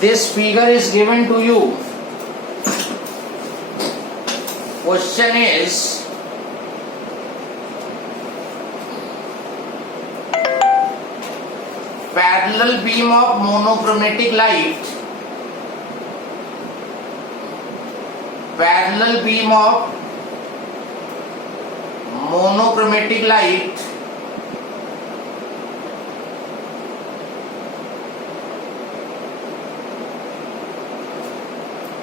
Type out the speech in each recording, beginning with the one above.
This figure is given to you. Question is, parallel beam of monochromatic light, parallel beam of monochromatic light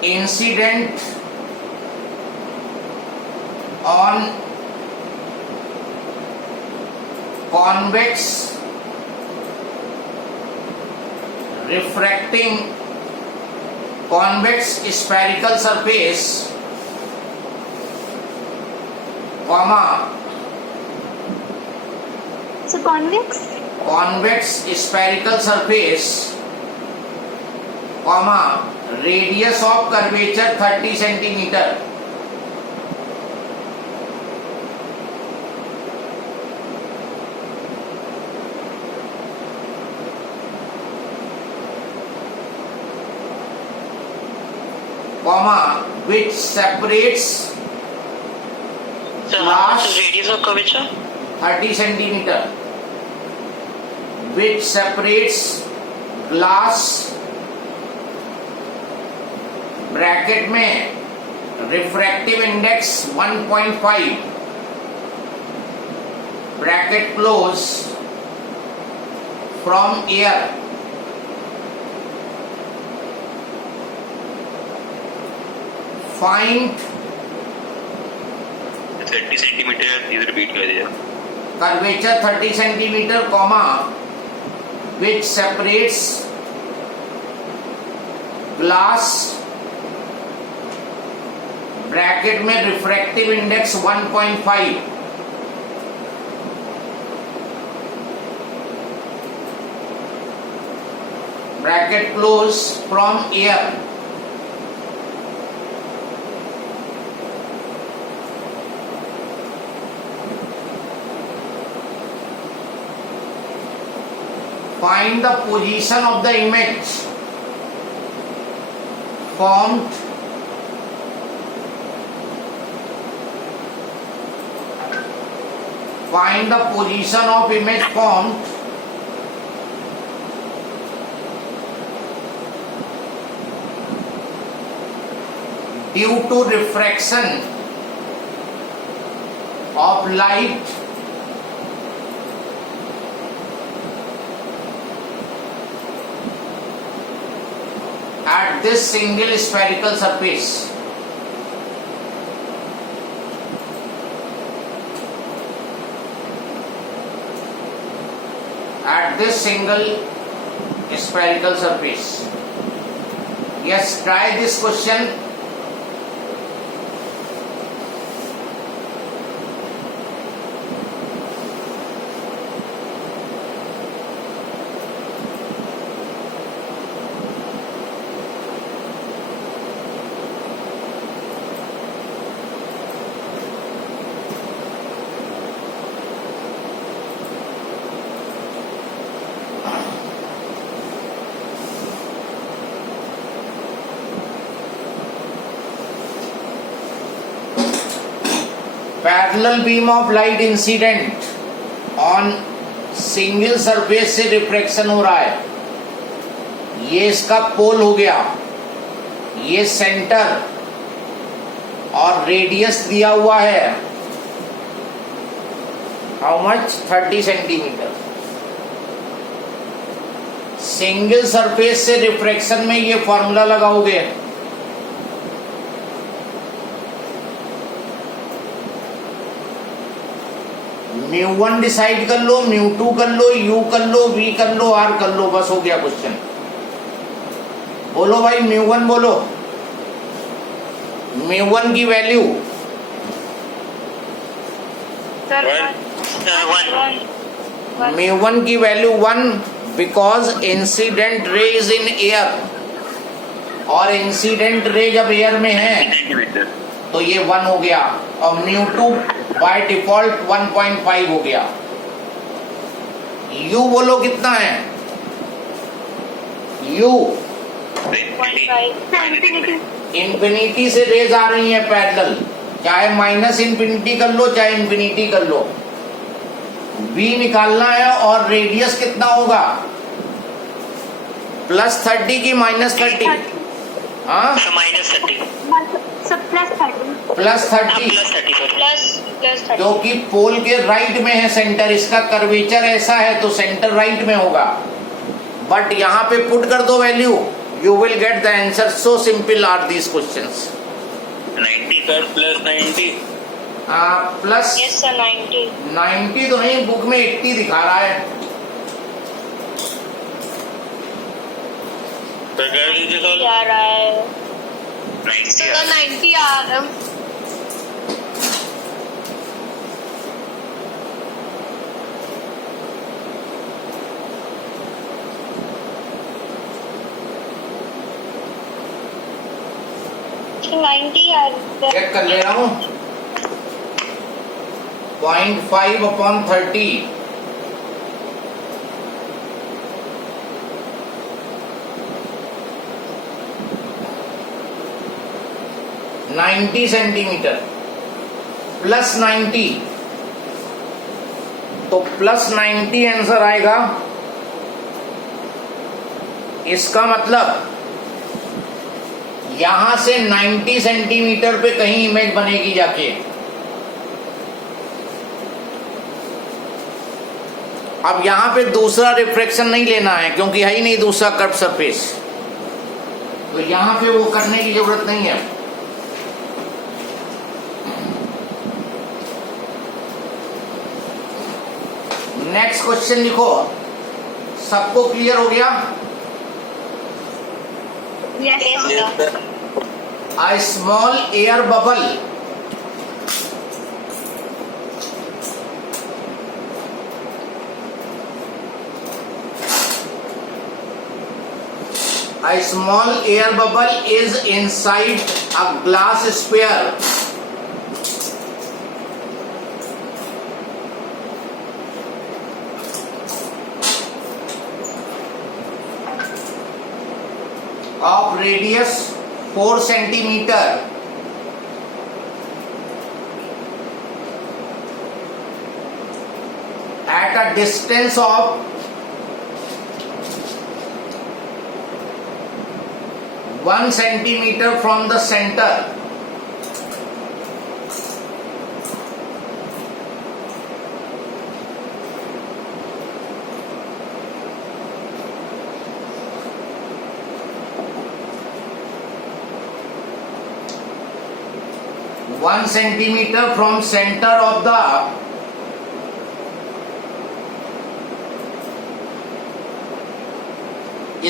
incident on convex refracting convex spherical surface, comma, So convex spherical surface, comma, radius of curvature 30 centimeter. Comma, which separates So how much is radius of curvature? 30 centimeter, which separates glass bracket में refractive index 1.5 bracket close from air, find 30 centimetre इधर repeat कर दिया. Curvature 30 centimetre, comma, which separates glass bracket में refractive index 1.5 bracket close from air. Find the position of the image formed find the position of image formed due to refraction of light at this single spherical surface. At this single spherical surface. Yes, try this question. Parallel beam of light incident on single surface से refraction हो रहा है. ये इसका पोल हो गया, ये centre और रेडियस दिया हुआ है. How much? 30 centimetre. Single surface से रिफ्रैक्शन में ये फॉर्मूला लगाओगे. μ1 डिसाइड कर लो, μ2 कर लो, u कर लो, v कर लो, r कर लो, बस हो गया क्वेश्चन. बोलो भाई μ1 बोलो. μ1 की वैल्यू μ1 की value 1 because incident ray is in air, और इंसिडेंट रे जब एयर में है तो ये 1 हो गया, और μ2 बाय डिफॉल्ट 1.5 हो गया. u बोलो कितना है? u infinity. इंफिनिटी से रेज आ रही है पैरेलल, चाहे माइनस इंफिनिटी कर लो चाहे इंफिनिटी कर लो, v निकालना है। और रेडियस कितना होगा, +30 की -30? हाँ, -30 So plus 30. +30, +30 Plus 30. क्योंकि पोल के राइट में है सेंटर, इसका कर्वेचर ऐसा है तो सेंटर राइट में होगा। बट यहाँ पे पुट कर दो value, you will get the answer. So simple are these questions. 90 sir, +90। Plus Yes sir, 90. 90 तो नहीं, बुक में 80 दिखा रहा है। तो कर दीजिए सर। क्या रहा है? 90 So 90 are So 90 are there. Check कर ले रहा हूँ। 0.5/30, सेंटीमीटर, +90, तो +90 आंसर आएगा। इसका मतलब यहां से 90 सेंटीमीटर पे कहीं इमेज बनेगी जाके। अब यहां पे दूसरा रिफ्रैक्शन नहीं लेना है क्योंकि है ही नहीं दूसरा कर्व सरफेस, तो यहां पे वो करने की जरूरत नहीं है। नेक्स्ट क्वेश्चन लिखो। सबको क्लियर हो गया? yes. Yes Sir. sir. A small air bubble is inside a glass sphere. Of radius 4 centimeter at a distance of 1 centimeter from the center. One centimeter from center of the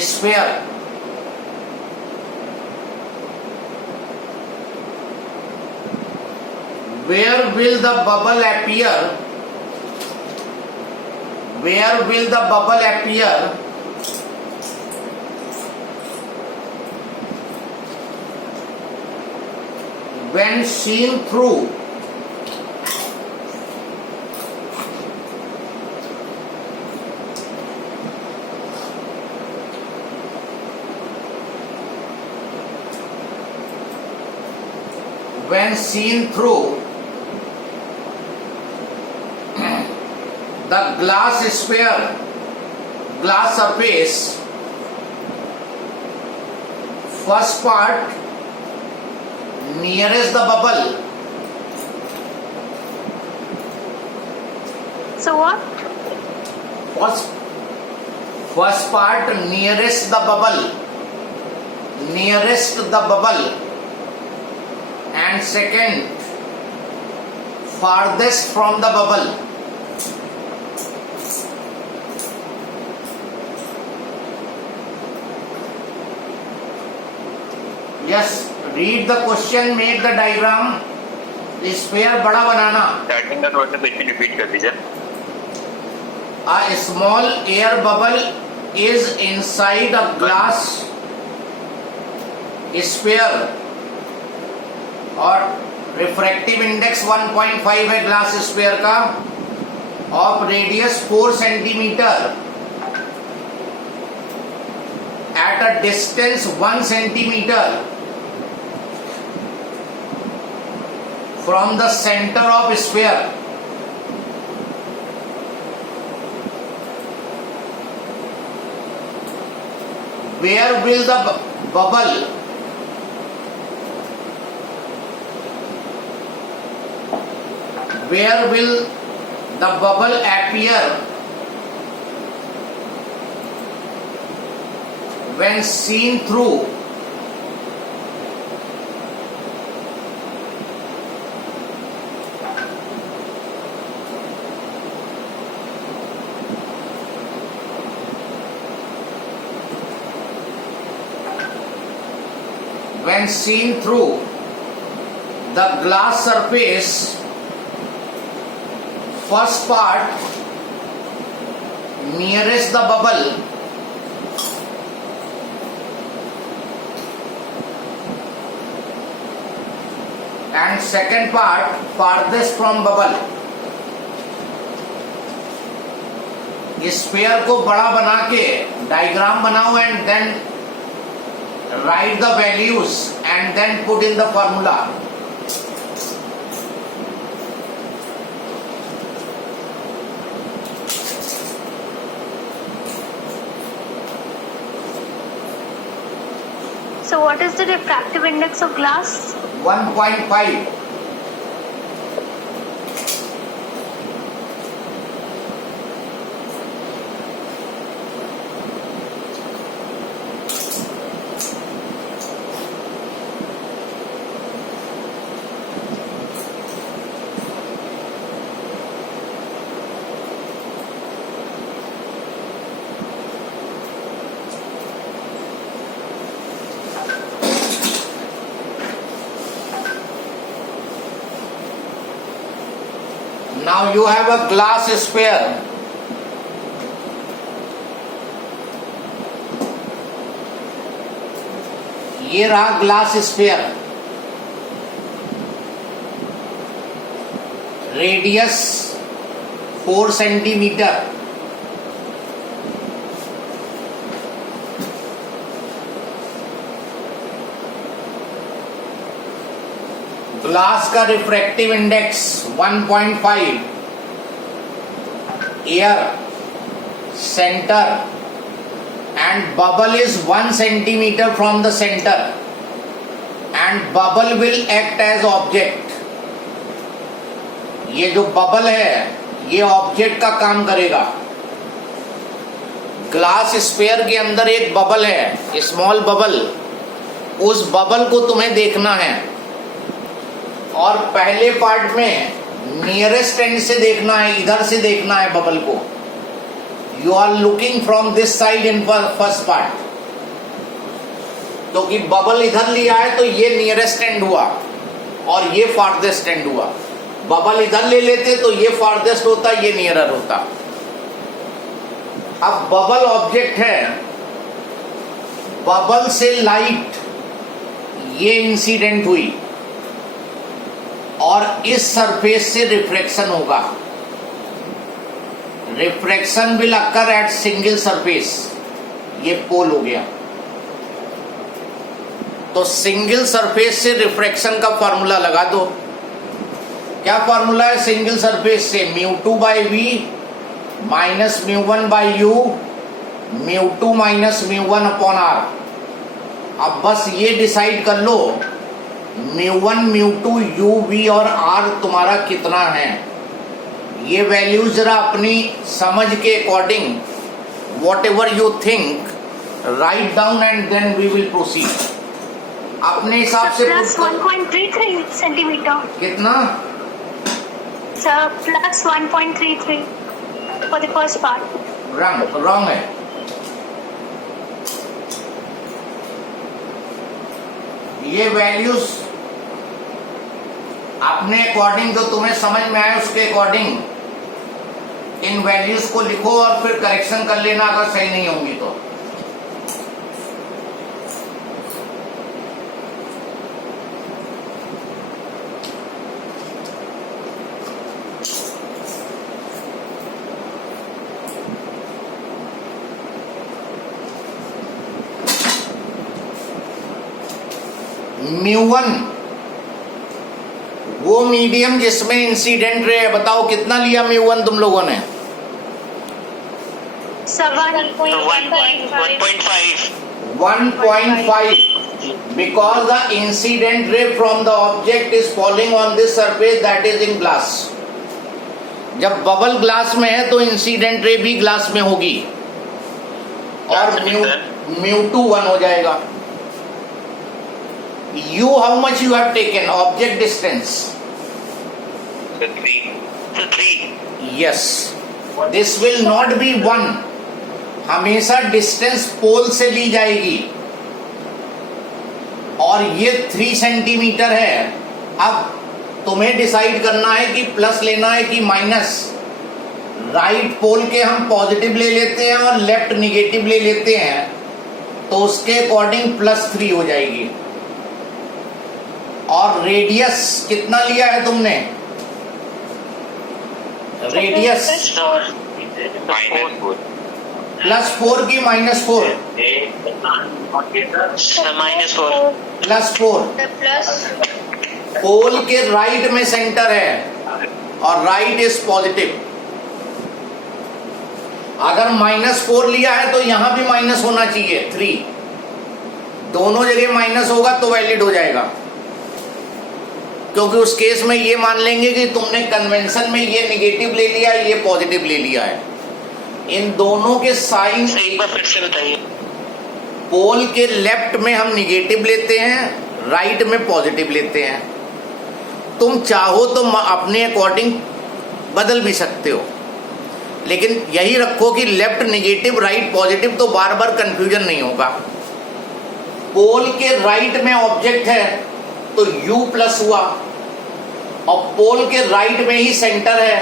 sphere. Where will the bubble appear? Where will the bubble appear when seen through the glass surface? First part, nearest the bubble. So what? First part, nearest the bubble, and second, farthest from the bubble. Yes, read the question, make the diagram. Sphere बड़ा बनाना। Starting का थोड़ा सा question repeat कर दीजिए। A small air bubble is inside a glass sphere और refractive index 1.5 है glass sphere का, of radius 4 centimetre at at a distance 1 centimeter from the center of sphere, where will the bubble appear when seen through the glass surface? First part, nearest the bubble, and second part, farthest from bubble. Sphere को बड़ा बना के diagram बनाओ and then write the values and then put in the formula. So what is the refractive index of glass? 1.5. Now you have a glass sphere. ये रहा glass sphere, radius 4 centimetre, glass का refractive index 1.5, air centre and bubble is 1 centimeter from the center and bubble will act as object. ये जो bubble है ये object का काम करेगा. ग्लास स्फीयर के अंदर एक बबल है, स्मॉल बबल. उस बबल को तुम्हें देखना है और पहले पार्ट में नियरेस्ट एंड से देखना है, इधर से देखना है बबल को. You are looking from this side in first part. तो कि बबल इधर लिया है तो ये नियरेस्ट एंड हुआ और ये फारदेस्ट एंड हुआ. बबल इधर ले लेते तो ये फारदेस्ट होता, ये नियरर होता. अब बबल ऑब्जेक्ट है, बबल से लाइट ये इंसिडेंट हुई और इस सरफेस से रिफ्लेक्शन होगा. Refraction will occur at single surface. ये पोल हो गया. तो सिंगल सरफेस से रिफ्रैक्शन का फॉर्मूला लगा दो. क्या फॉर्मूला है सिंगल सरफेस से? μ2 by v minus μ1 by u, μ2 minus μ1 upon R. अब बस ये डिसाइड कर लो μ1 μ2 यू वी और आर तुम्हारा कितना है. ये वैल्यू जरा अपनी समझ के according whatever you think write down and then we will proceed. अपने हिसाब से प्लस 1.33 सेंटीमीटर. कितना? Sir plus 1.33 for the first part. Wrong है. ये वैल्यूज अपने अकॉर्डिंग जो तुम्हें समझ में आए उसके अकॉर्डिंग इन वैल्यूज को लिखो और फिर करेक्शन कर लेना अगर सही नहीं होंगी तो. μ1 वो मीडियम जिसमें इंसिडेंट रे है, बताओ कितना लिया μ1 तुम लोगों ने? 1.5. 1.5 because the incident ray from the object is falling on this surface that is in glass. जब बबल ग्लास में है तो इंसिडेंट रे भी ग्लास में होगी और μ2 1 हो जाएगा. You how much you have taken object distance? 3. Yes. This will not be 1. हमेशा डिस्टेंस पोल से ली जाएगी और ये 3 सेंटीमीटर है. अब तुम्हें डिसाइड करना है कि प्लस लेना है कि माइनस. राइट पोल के हम पॉजिटिव ले लेते हैं और लेफ्ट निगेटिव ले लेते हैं तो उसके अकॉर्डिंग +3 हो जाएगी. और रेडियस कितना लिया है तुमने? रेडियस +4 की -4? +4. पोल के राइट में सेंटर है और राइट इज पॉजिटिव. अगर -4 लिया है तो यहां भी माइनस होना चाहिए 3. दोनों जगह माइनस होगा तो वैलिड हो जाएगा, क्योंकि उस केस में ये मान लेंगे कि तुमने कन्वेंशन में ये निगेटिव ले लिया है, ये पॉजिटिव ले लिया है. इन दोनों के साइन एक बार फिर से बताइए. पोल के लेफ्ट में हम निगेटिव लेते हैं, राइट में पॉजिटिव लेते हैं. तुम चाहो तो अपने अकॉर्डिंग बदल भी सकते हो, लेकिन यही रखो कि लेफ्ट निगेटिव राइट पॉजिटिव, तो बार बार कंफ्यूजन नहीं होगा. पोल के राइट में ऑब्जेक्ट है तो U+ हुआ और पोल के राइट में ही सेंटर है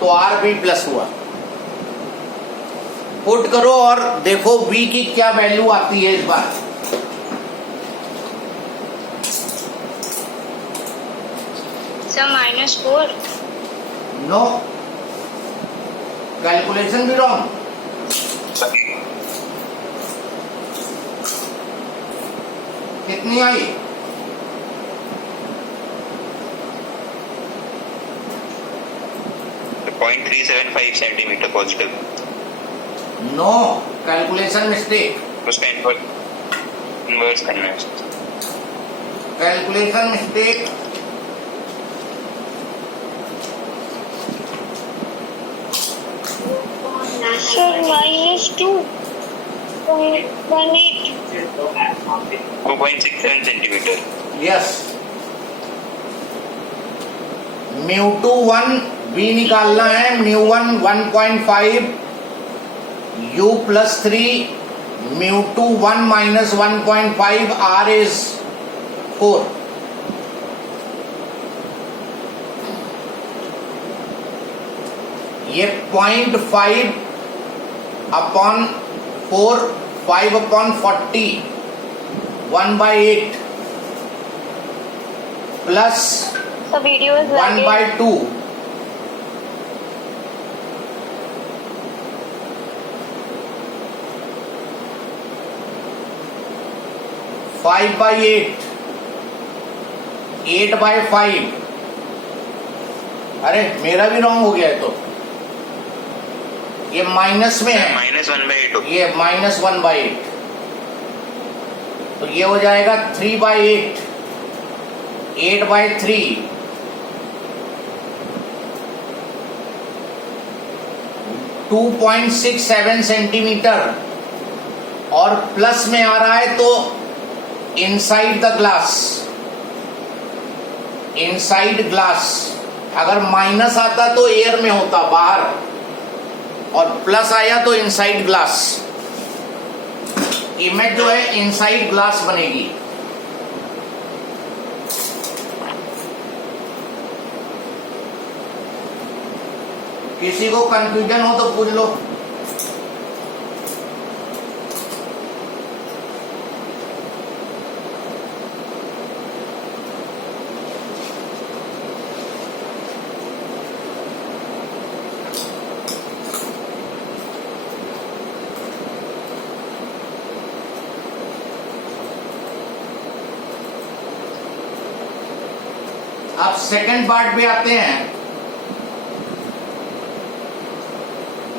तो RB+ हुआ. पुट करो और देखो V की क्या वैल्यू आती है इस बार. -4. नो, कैलकुलेशन भी रॉन्ग. कितनी आई? तो 0.375 centimetre positive. No, calculation mistake. उसका इन्वर्स करना है. Calculation mistake. Sir, -2. 1.8. 2.67 centimetre. Yes. μ2 1 B निकालना है. μ1 1.5, U+3, μ2 1 - 1.5, R is 4. ये 0.5 upon 4, 5 upon 40, 1/8 plus The video is 1/2. 5/8, 8/5. अरे मेरा भी रॉन्ग हो गया है. तो ये माइनस में है, -1/8. ये -1/8, तो ये हो जाएगा 3/8, 8/3, 2.67 सेंटीमीटर. और प्लस में आ रहा है तो inside the glass, inside glass. अगर माइनस आता तो एयर में होता बाहर, और प्लस आया तो इनसाइड ग्लास. इमेज जो है इनसाइड ग्लास बनेगी. किसी को कंफ्यूजन हो तो पूछ लो. अब सेकंड पार्ट पे आते हैं.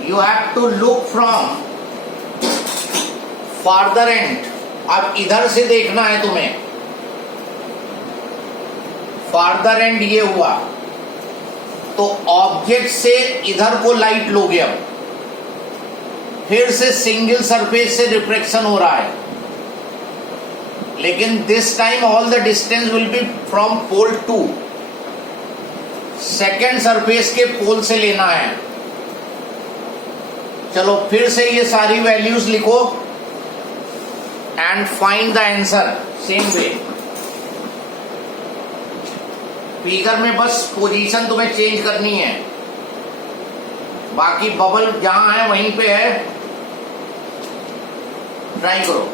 You have to look from farther end. अब इधर से देखना है तुम्हें. फार्दर एंड ये हुआ, तो ऑब्जेक्ट से इधर को लाइट लोगे. अब फिर से सिंगल सरफेस से रिफ्लेक्शन हो रहा है, लेकिन this time all the distance will be from pole two. Second surface के पोल से लेना है. चलो फिर से ये सारी वैल्यूज लिखो and find the answer same way. Figure में बस पोजीशन तुम्हें चेंज करनी है, बाकी बबल जहां है वहीं पे है. ट्राई करो.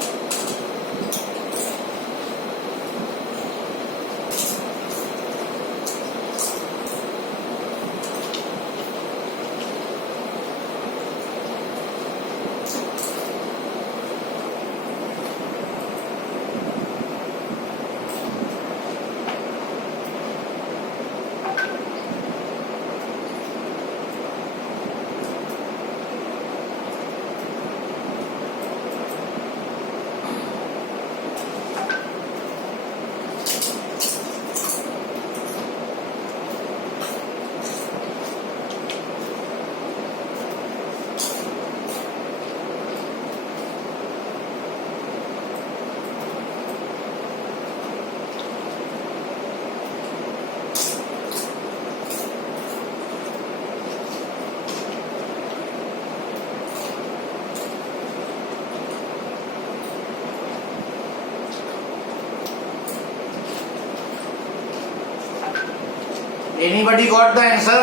Anybody got the answer?